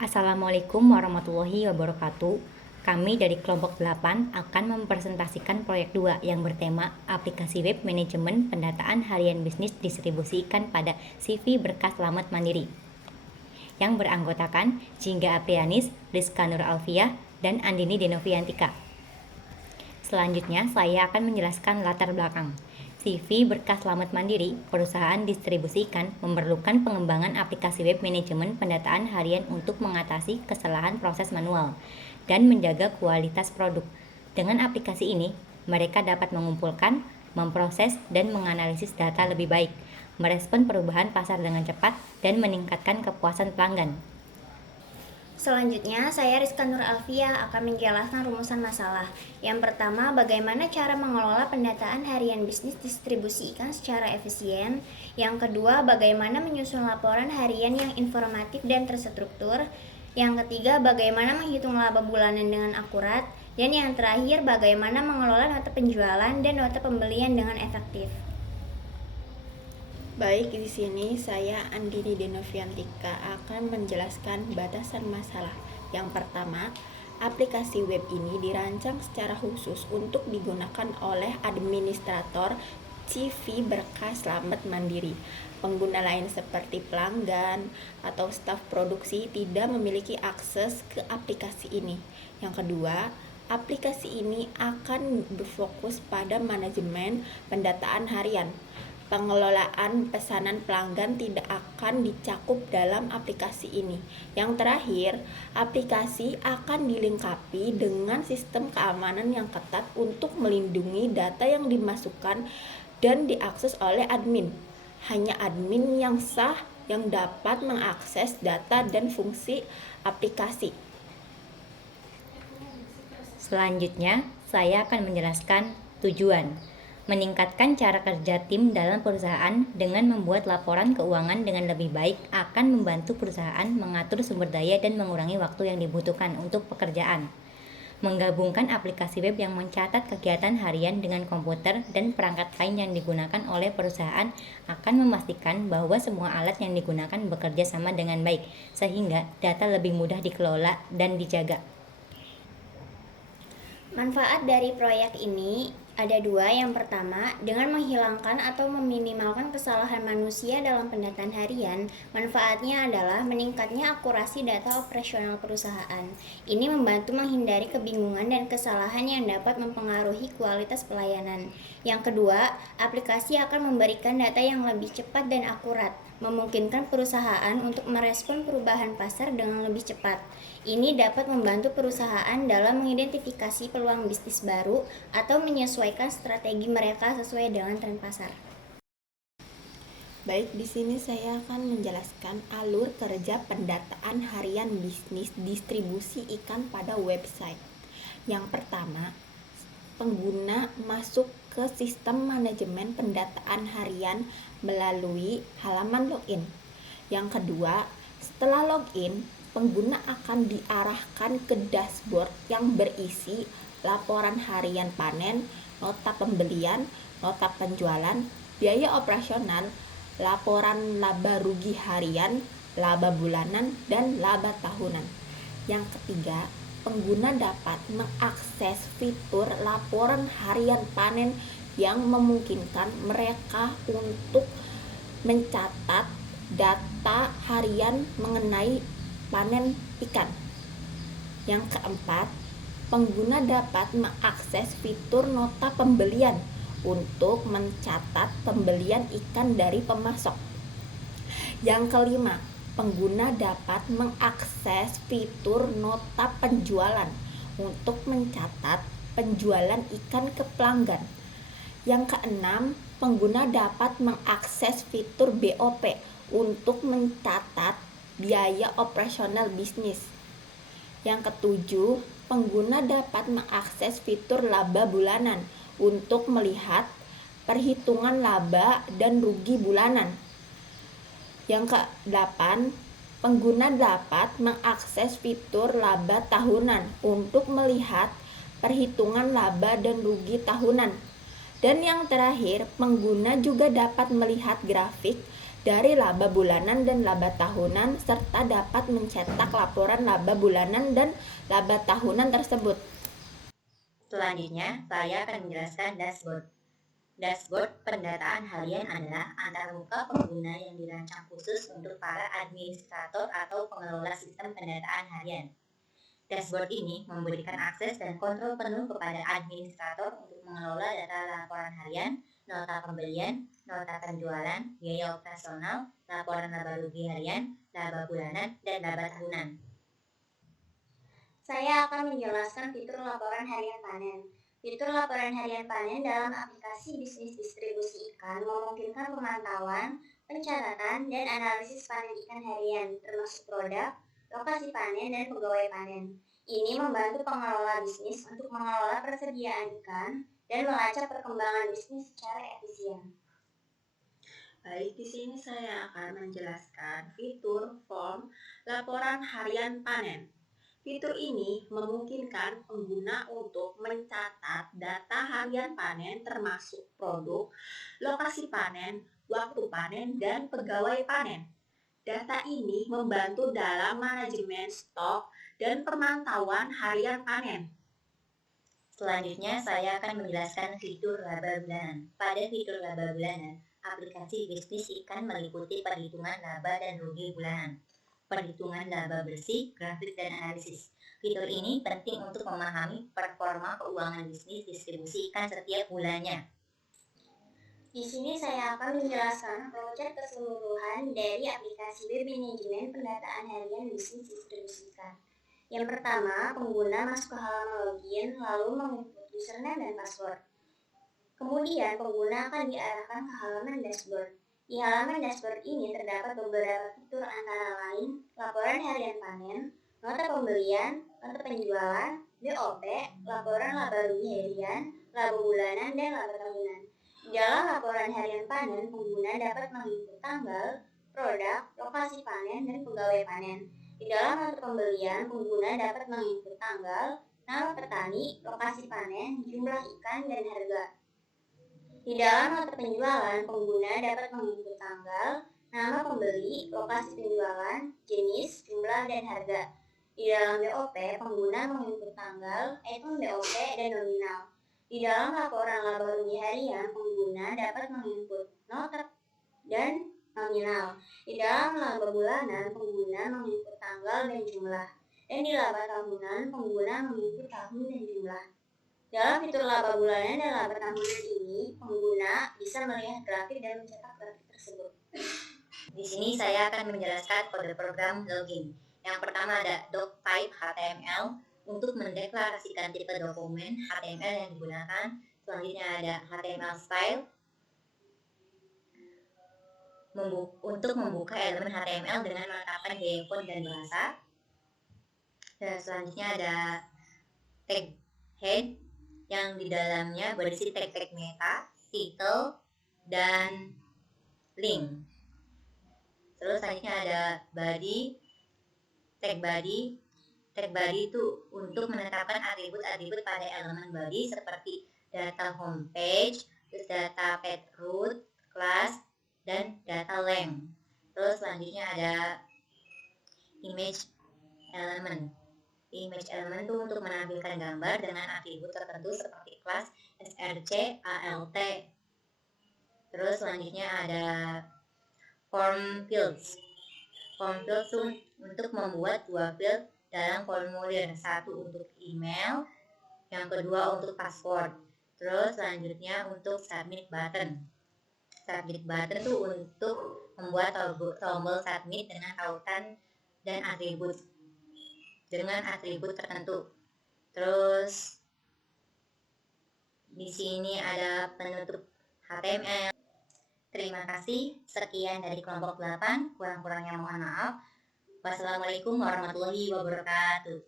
Assalamualaikum warahmatullahi wabarakatuh. Kami dari kelompok 8 akan mempresentasikan proyek 2 yang bertema aplikasi web manajemen pendataan harian bisnis distribusi ikan pada CV Berkas Slamet Mandiri, yang beranggotakan Jingga Aprianis, Rizka Nur Alfiah, dan Andini Denoviantika. Selanjutnya, saya akan menjelaskan latar belakang. CV Berkas Slamet Mandiri, perusahaan distribusi ikan, memerlukan pengembangan aplikasi web manajemen pendataan harian untuk mengatasi kesalahan proses manual dan menjaga kualitas produk. Dengan aplikasi ini, mereka dapat mengumpulkan, memproses, dan menganalisis data lebih baik, merespon perubahan pasar dengan cepat, dan meningkatkan kepuasan pelanggan. Selanjutnya, saya Rizka Nur Alfiah akan menjelaskan rumusan masalah. Yang pertama, bagaimana cara mengelola pendataan harian bisnis distribusi ikan secara efisien. Yang kedua, bagaimana menyusun laporan harian yang informatif dan terstruktur. Yang ketiga, bagaimana menghitung laba bulanan dengan akurat. Dan yang terakhir, bagaimana mengelola nota penjualan dan nota pembelian dengan efektif. Baik, di sini saya Andini Denoviantika akan menjelaskan batasan masalah. Yang pertama, aplikasi web ini dirancang secara khusus untuk digunakan oleh administrator CV Berkas Slamet Mandiri. Pengguna lain seperti pelanggan atau staf produksi tidak memiliki akses ke aplikasi ini. Yang kedua, aplikasi ini akan berfokus pada manajemen pendataan harian. Pengelolaan pesanan pelanggan tidak akan dicakup dalam aplikasi ini. Yang terakhir, aplikasi akan dilengkapi dengan sistem keamanan yang ketat untuk melindungi data yang dimasukkan dan diakses oleh admin. Hanya admin yang sah yang dapat mengakses data dan fungsi aplikasi. Selanjutnya, saya akan menjelaskan tujuan. Meningkatkan cara kerja tim dalam perusahaan dengan membuat laporan keuangan dengan lebih baik akan membantu perusahaan mengatur sumber daya dan mengurangi waktu yang dibutuhkan untuk pekerjaan. Menggabungkan aplikasi web yang mencatat kegiatan harian dengan komputer dan perangkat lain yang digunakan oleh perusahaan akan memastikan bahwa semua alat yang digunakan bekerja sama dengan baik, sehingga data lebih mudah dikelola dan dijaga. Manfaat dari proyek ini ada dua. Yang pertama, dengan menghilangkan atau meminimalkan kesalahan manusia dalam pendataan harian, manfaatnya adalah meningkatnya akurasi data operasional perusahaan. Ini membantu menghindari kebingungan dan kesalahan yang dapat mempengaruhi kualitas pelayanan. Yang kedua, aplikasi akan memberikan data yang lebih cepat dan akurat, memungkinkan perusahaan untuk merespon perubahan pasar dengan lebih cepat. Ini dapat membantu perusahaan dalam mengidentifikasi peluang bisnis baru atau menyesuaikan strategi mereka sesuai dengan tren pasar. Baik, di sini saya akan menjelaskan alur kerja pendataan harian bisnis distribusi ikan pada website. Yang pertama, pengguna masuk ke sistem manajemen pendataan harian melalui halaman login. Yang kedua, setelah login, pengguna akan diarahkan ke dashboard yang berisi laporan harian panen, nota pembelian, nota penjualan, biaya operasional, laporan laba rugi harian, laba bulanan, dan laba tahunan. Yang ketiga, pengguna dapat mengakses fitur laporan harian panen yang memungkinkan mereka untuk mencatat data harian mengenai panen ikan. Yang keempat, pengguna dapat mengakses fitur nota pembelian untuk mencatat pembelian ikan dari pemasok. Yang kelima, pengguna dapat mengakses fitur nota penjualan untuk mencatat penjualan ikan ke pelanggan. Yang keenam, pengguna dapat mengakses fitur BOP untuk mencatat biaya operasional bisnis. Yang ketujuh, pengguna dapat mengakses fitur laba bulanan untuk melihat perhitungan laba dan rugi bulanan. Yang ke-8, pengguna dapat mengakses fitur laba tahunan untuk melihat perhitungan laba dan rugi tahunan. Dan yang terakhir, pengguna juga dapat melihat grafik dari laba bulanan dan laba tahunan, serta dapat mencetak laporan laba bulanan dan laba tahunan tersebut. Selanjutnya, saya akan menjelaskan dashboard. Dashboard pendataan harian adalah antarmuka pengguna yang dirancang khusus untuk para administrator atau pengelola sistem pendataan harian. Dashboard ini memberikan akses dan kontrol penuh kepada administrator untuk mengelola data laporan harian, nota pembelian, nota penjualan, biaya operasional, laporan laba rugi harian, laba bulanan, dan laba tahunan. Saya akan menjelaskan fitur laporan harian panen. Fitur laporan harian panen dalam aplikasi bisnis distribusi ikan memungkinkan pemantauan, pencatatan, dan analisis panen ikan harian, termasuk produk, lokasi panen, dan pegawai panen. Ini membantu pengelola bisnis untuk mengelola persediaan ikan dan melacak perkembangan bisnis secara efisien. Baik, di sini saya akan menjelaskan fitur form laporan harian panen. Fitur ini memungkinkan pengguna untuk mencatat data harian panen termasuk produk, lokasi panen, waktu panen, dan pegawai panen. Data ini membantu dalam manajemen stok dan pemantauan harian panen. Selanjutnya, saya akan menjelaskan fitur laba bulanan. Pada fitur laba bulanan, aplikasi bisnis ikan meliputi perhitungan laba dan rugi bulanan, perhitungan laba bersih, grafik, dan analisis. Fitur ini penting untuk memahami performa keuangan bisnis distribusi ikan setiap bulannya. Di sini saya akan menjelaskan flowchart keseluruhan dari aplikasi web manajemen pendataan harian bisnis distribusi ikan. Yang pertama, pengguna masuk ke halaman login lalu menginput username dan password. Kemudian pengguna akan diarahkan ke halaman dashboard. Di halaman dashboard ini terdapat beberapa fitur antara lain laporan harian panen, nota pembelian, nota penjualan, BOP, laporan laba rugi harian, laba bulanan, dan laba tahunan. Di dalam laporan harian panen, pengguna dapat menginput tanggal, produk, lokasi panen, dan pegawai panen. Di dalam nota pembelian, pengguna dapat menginput tanggal, nama petani, lokasi panen, jumlah ikan, dan harga. Di dalam nota penjualan, pengguna dapat menginput tanggal, nama pembeli, lokasi penjualan, jenis, jumlah, dan harga. Di dalam BOP, pengguna menginput tanggal, item BOP, dan nominal. Di dalam laporan laba rugi harian, pengguna dapat menginput nota dan nominal. Di dalam laba bulanan, pengguna menginput tanggal dan jumlah. Dan di laba tahunan, pengguna menginput tahun dan jumlah. Dalam fitur laba bulanan dan laba tahunan ini, pengguna bisa melihat grafik dan mencetak grafik tersebut. Di sini saya akan menjelaskan kode program login. Yang pertama ada doctype HTML untuk mendeklarasikan tipe dokumen HTML yang digunakan. Selanjutnya ada HTML style untuk membuka elemen HTML dengan menetapkan gaya font dan bahasa. Dan selanjutnya ada tag head yang di dalamnya berisi tag-tag meta, title, dan link. Terus selanjutnya ada body, tag body. Tag body itu untuk menetapkan atribut-atribut pada elemen body seperti data homepage, terus data page root, class, dan data length. Terus selanjutnya ada image element. Image element itu untuk menampilkan gambar dengan atribut tertentu seperti kelas, src, alt. Terus selanjutnya ada form fields. Form fields itu untuk membuat dua field dalam formulir, satu untuk email, yang kedua untuk password. Terus selanjutnya untuk submit button. Submit button itu untuk membuat tombol submit dengan tautan dan atribut tertentu. Terus di sini ada penutup HTML. Terima kasih. Sekian dari kelompok 8. Kurang-kurangnya mohon maaf. Wassalamualaikum warahmatullahi wabarakatuh.